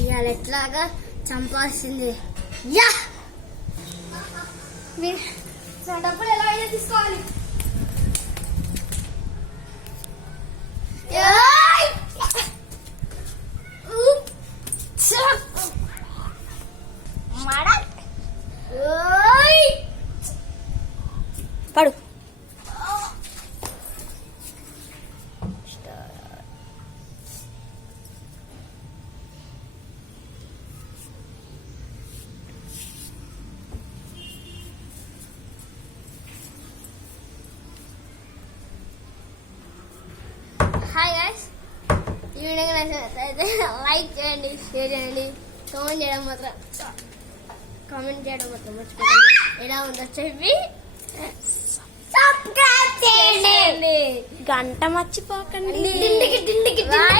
ఇవాళ ఎట్లాగా చంపాల్సింది. యా నా డబ్బులు ఎలా అయినా తీసుకోవాలి. పడు. హాయ్ గైస్, ఈ వీడియో నచ్చినట్లయితే లైక్ చేయండి, షేర్ చేయండి, కామెంట్ చేయడం మాత్రం మర్చిపోకండి. ఎలా ఉందో చెప్పి సబ్స్క్రైబ్ చేయండి, గంట మర్చిపోకండి.